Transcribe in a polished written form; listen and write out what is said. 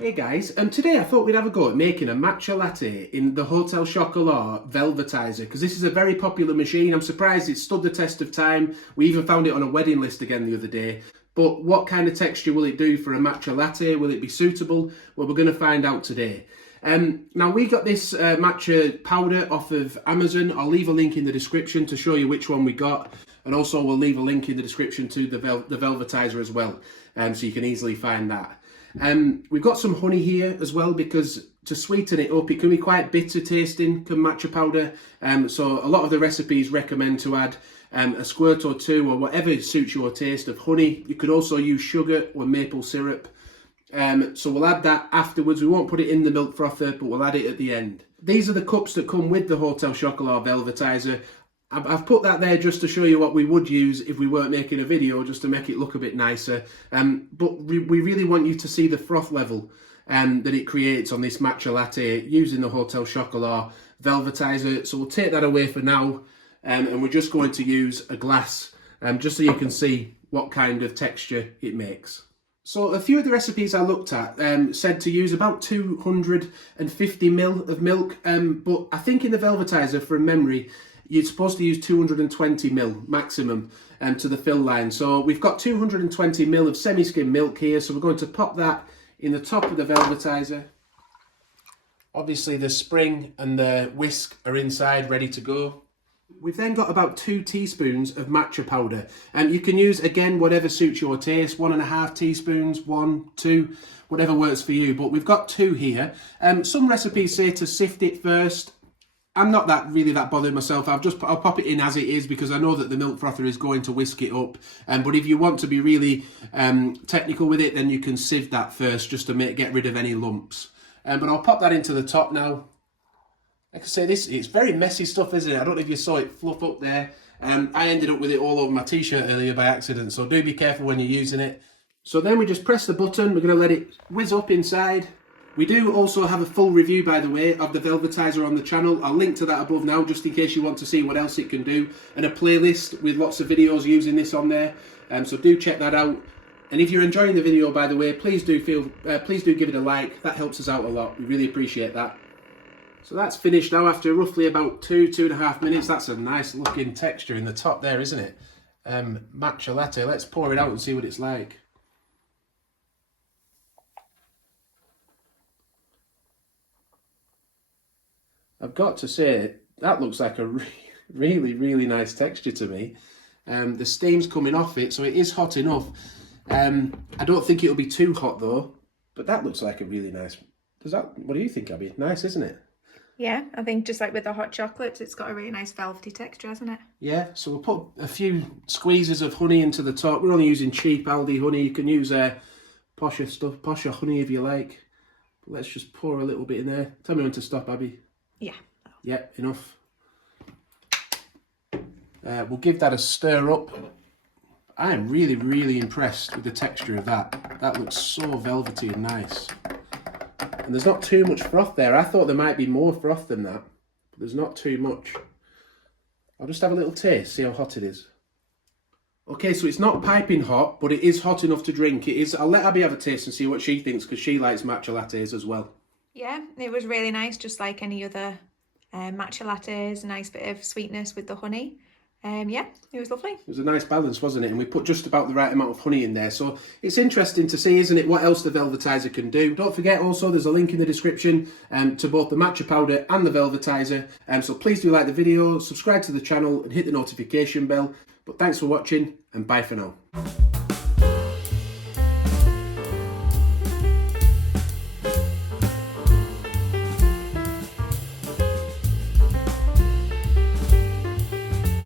Hey guys, today I thought we'd have a go at making a matcha latte in the Hotel Chocolat Velvetiser, because this is a very popular machine. I'm surprised it's stood the test of time. We even found it on a wedding list again the other day. But what kind of texture will it do for a matcha latte? Will it be suitable? Well, we're going to find out today. Now we got this matcha powder off of Amazon. I'll leave a link in the description to show you which one we got. And also we'll leave a link in the description to the Velvetiser as well, so you can easily find that. We've got some honey here as well, because to sweeten it up, it can be quite bitter tasting, can matcha powder. So a lot of the recipes recommend to add a squirt or two, or whatever suits your taste, of honey. You could also use sugar or maple syrup. So we'll add that afterwards. We won't put it in the milk frother, but we'll add it at the end. These are the cups that come with the Hotel Chocolat Velvetiser. I've put that there just to show you what we would use if we weren't making a video, just to make it look a bit nicer. But we really want you to see the froth level that it creates on this matcha latte using the Hotel Chocolat Velvetiser. So we'll take that away for now, and we're just going to use a glass, just so you can see what kind of texture it makes. So a few of the recipes I looked at said to use about 250 ml of milk, but I think in the Velvetiser, from memory, you're supposed to use 220 ml maximum to the fill line. So we've got 220 ml of semi-skim milk here, so we're going to pop that in the top of the Velvetiser. Obviously the spring and the whisk are inside, ready to go. We've then got about 2 teaspoons of matcha powder, and you can use, again, whatever suits your taste, 1.5 teaspoons, 1, 2, whatever works for you, but we've got 2 here. Some recipes say to sift it first. I'm not really that bothered myself. I'll pop it in as it is, because I know that the milk frother is going to whisk it up. But if you want to be really technical with it, then you can sieve that first, just to get rid of any lumps. But I'll pop that into the top now. Like I say, it's very messy stuff, isn't it? I don't know if you saw it fluff up there. I ended up with it all over my t-shirt earlier by accident, so do be careful when you're using it. So then we just press the button. We're going to let it whiz up inside. We do also have a full review, by the way, of the Velvetiser on the channel. I'll link to that above now, just in case you want to see what else it can do, and a playlist with lots of videos using this on there. So do check that out. And if you're enjoying the video, by the way, please do give it a like. That helps us out a lot. We really appreciate that. So that's finished now after roughly about 2.5 minutes. That's a nice looking texture in the top there, isn't it? Matcha latte. Let's pour it out and see what it's like. I've got to say, that looks like a really nice texture to me. The steam's coming off it, so it is hot enough. I don't think it'll be too hot though, but that looks like a really nice... What do you think, Abby? Nice, isn't it? Yeah, I think just like with the hot chocolates, it's got a really nice velvety texture, hasn't it? Yeah, so we'll put a few squeezes of honey into the top. We're only using cheap Aldi honey. You can use posher honey if you like. But let's just pour a little bit in there. Tell me when to stop, Abby. Yeah. Yeah, enough. We'll give that a stir up. I am really impressed with the texture of that. That looks so velvety and nice. And there's not too much froth there. I thought there might be more froth than that, but there's not too much. I'll just have a little taste, see how hot it is. Okay, so it's not piping hot, but it is hot enough to drink. It is. I'll let Abby have a taste and see what she thinks, because she likes matcha lattes as well. Yeah, it was really nice, just like any other matcha lattes. A nice bit of sweetness with the honey. Yeah, it was lovely. It was a nice balance, wasn't it? And we put just about the right amount of honey in there. So it's interesting to see, isn't it, what else the Velvetiser can do. Don't forget also, there's a link in the description to both the matcha powder and the Velvetiser. So please do like the video, subscribe to the channel and hit the notification bell. But thanks for watching, and bye for now.